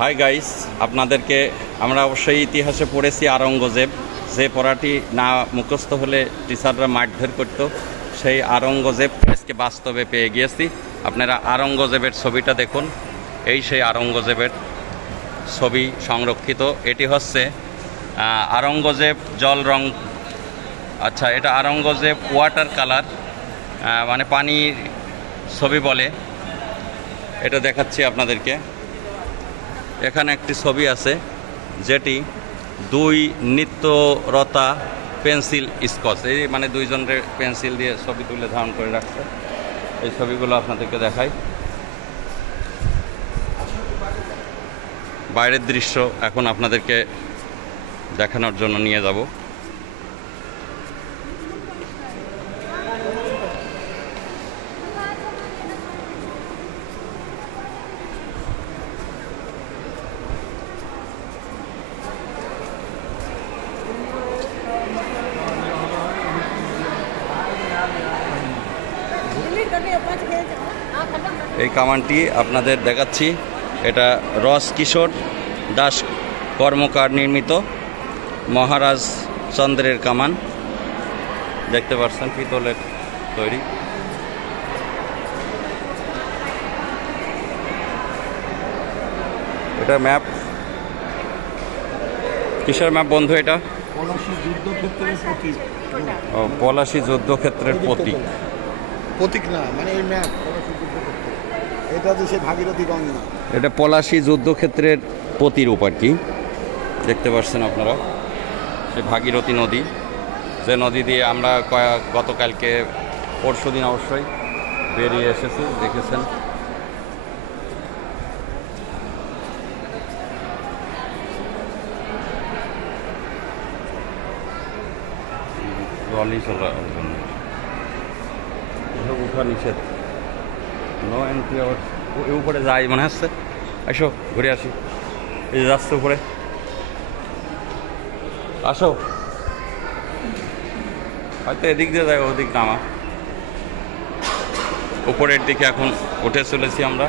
Hi guys, আপনাদেরকে আমরা অবশ্যই ইতিহাসে পড়েছি আওরঙ্গজেব, যে পড়াটি না মুখস্থ হলে টিচাররা মারধর করতো, সেই আওরঙ্গজেব আজকে বাস্তবে পেয়ে গিয়েছি। আপনারা আওরঙ্গজেবের ছবিটা দেখুন, এই সেই আওরঙ্গজেবের ছবি সংরক্ষিত। এটি হচ্ছে আওরঙ্গজেব জল রং, আচ্ছা এটা আওরঙ্গজেব ওয়াটার কালার, মানে পানির ছবি বলে। এটা দেখাচ্ছি আপনাদেরকে। এখানে একটি ছবি আছে যেটি দুই নৃত্যরতা পেন্সিল স্কচ, এই মানে দুইজনের পেন্সিল দিয়ে ছবি তুলে ধারণ করে রাখছে। এই ছবিগুলো আপনাদেরকে দেখাই। বাইরের দৃশ্য এখন আপনাদেরকে দেখানোর জন্য নিয়ে যাব। এই কামানটি আপনাদের দেখাচ্ছি, এটা রস কিশোর দাস কর্মকার নির্মিত মহারাজ চন্দ্রের কামান। দেখতে পাচ্ছেন পিতলের তৈরি। এটা ম্যাপ, কিসের ম্যাপ বন্ধু? এটা পলাশী যুদ্ধক্ষেত্রের প্রতীক। প্রতীক না, মানে এই ম্যাপ এটা যে সে ভাগীরথী গঙ্গা, এটা পলাশী যুদ্ধক্ষেত্রের প্রতিরূপ আর কি। দেখতে পাচ্ছেন আপনারা সে ভাগীরথী নদী, যে নদী দিয়ে আমরা গতকালকে পরশুদিন অবশ্যই বেরিয়ে এসেছি, দেখেছেন। রলি চলার জন্য উঠা নিষেধ, নো এন্ট্রি। আবার উপরে যাই মনে হচ্ছে, আসো ঘুরে আসি। এই যে যাচ্ছে উপরে, আসো। হয়তো এদিক দিয়ে যাই, ওদিক নামা। উপরের দিকে এখন উঠে চলেছি আমরা।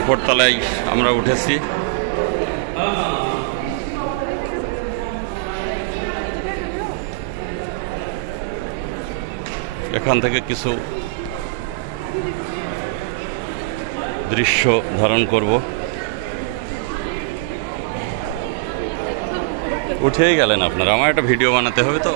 উপরতলায় আমরা উঠেছি। এখান থেকে কিছু দৃশ্য ধারণ করব। উঠেই গেলেন আপনারা, আমার একটা ভিডিও বানাতে হবে তো।